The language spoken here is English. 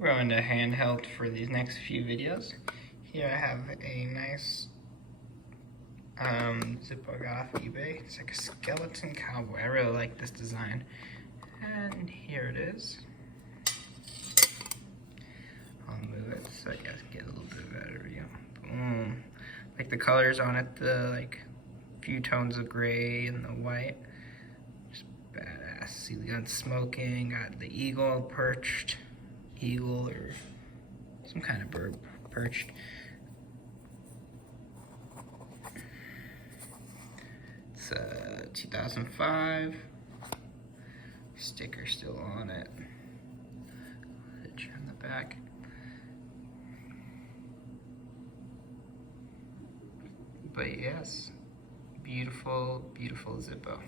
We're going to handheld for these next few videos. Here I have a nice Zippo I got off eBay. It's like a skeleton cowboy. I really like this design. And here it is. I'll move it so you guys get a little bit better view. Boom. Like the colors on it, the like few tones of gray and the white. Just badass. See the gun smoking, got the eagle perched. Eagle or some kind of bird perched. It's 2005. Sticker still on it. Picture on the back. But yes, beautiful, beautiful Zippo.